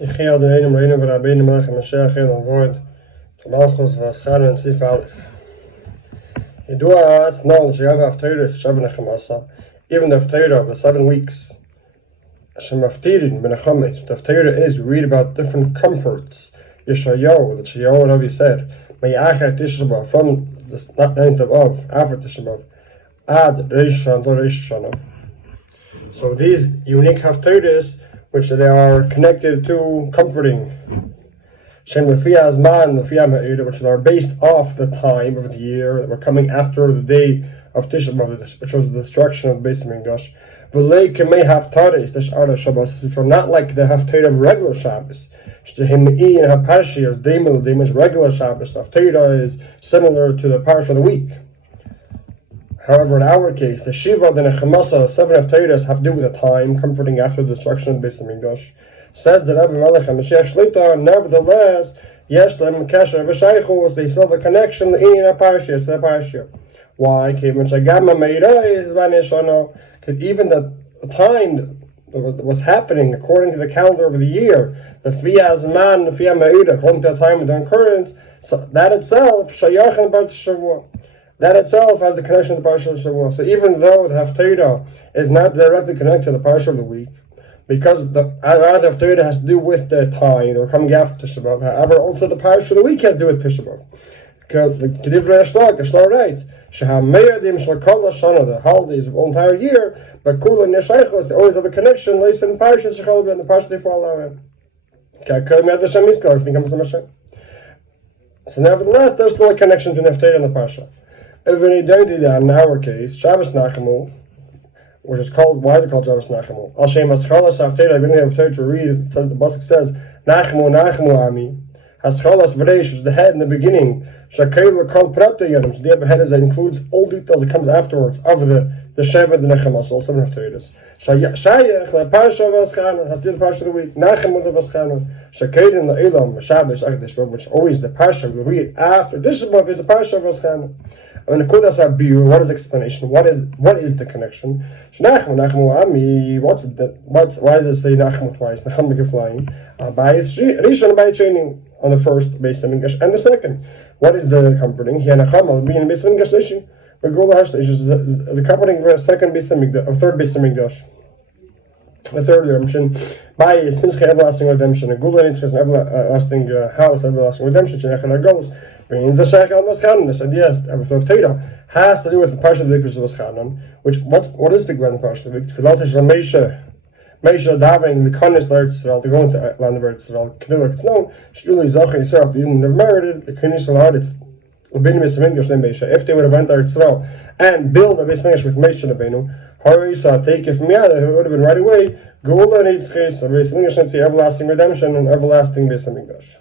Adonainu Mureno ורבינו המשיח Dvar Malchus Va'eschanan Sa'if. Yedua it's known that you have Haftarah Shabbos Nechamasa, even the Haftarah of the 7 weeks. Hashem Haftirin Benachametz. The Haftarah is, we read about different comforts. Yeshayahu, that Yeshayahu Rabbi said, Mayachar Tisha B'Av, from the 9th of Av, after Tisha B'Av, Ad Reish Shana. So these unique Haftarahs, which they are connected to comforting, which are based off the time of the year that we're coming after the day of Tisha B'Av, which was the destruction of the Beis Hamikdash. Which are not like the Haftarah of regular Shabbos. Regular Shabbos Haftarah is similar to the Parsha of the week. However, in our case, the Shiva, the Nechemasa, 7 Haftarahs have to do with the time, comforting after the destruction of the Beis Hamikdash. Says the Rebbe Moshiach Shlit, nevertheless, yes, they still have a connection in a Parsha. Why? Because even the time, what's happening according to the calendar of the year, the Fiyaz Man, the Fiyaz Ma'ida, according to the time of the occurrence, so that itself, Shayach and Bar Shavua. That itself has a connection to the Parsha of Shavua. So even though the Haftarah is not directly connected to the Parsha of the week, because the Haftarah has to do with the time, they're coming after Tisha B'Av. However, also the Parsha of the week has to do with Tisha B'Av. Because the Dvar Malchus writes, the holidays of the entire year, but they always have a connection, like in Parshas Va'eschanan and the Parsha they follow. So nevertheless, there's still a connection to Haftarah and the Parsha. In our case, Shabbos Nachamu, which is called, why is it called Shabbos Nachamu? Al Shem Haschalas Haftarah, beginning of Haftarah to read, it says, the Pasuk says, Nachamu, Nachamu Ami. Haschalas V'reish is the head in the beginning. Shakayla Kol Prata Yadam, so the upper head is that includes all details that comes afterwards of the Sheva, the Nechamas, all 7 Haftarahs. Shayach, the Parshas Va'eschanan, has to do the Parsha of the week. Nachamu Va'eschanan, Shakayla L'Olam, Shabbos, which always the Parsha we read after Tisha B'Av is the Parsha Va'eschanan. And the Kudas Abir, what is the explanation? What is the connection? Nachamu Ami, why does it say Nachamu twice? Nachamu flying. By Rishon by training on the first Beis Hamikdash and the second. What is the comforting? Here Nachama being Beis Hamikdash Lishi. The Gula Hashlish is the comforting for a second Beis Hamikdash, or third Beis Hamikdash. The third redemption by his everlasting redemption. A Gula is an everlasting house, everlasting redemption. Shenechel goes. Means the Sheikh al-Va'eschanan. This idea of Haftarah has to do with the Parsha of the Va'eschanan, which what is big about the Parsha of the Va'eschanan? Meisha davening the Konis L'Eretz to go into land of Eretz Yisrael. It's known. Sh'uli Zachar Yisrael, the Union never merited the Konis L'Eretz. It's Rebbeinu Beis Hamikdash and Meisha. If they would have went to Eretz Yisrael and built a Beis Hamikdash with Meisha Rebbeinu, Harisa take it from Yada, who would have been right away. Geula Nitzchis, a Beis Hamikdash, and see everlasting redemption and everlasting Beis Hamikdash.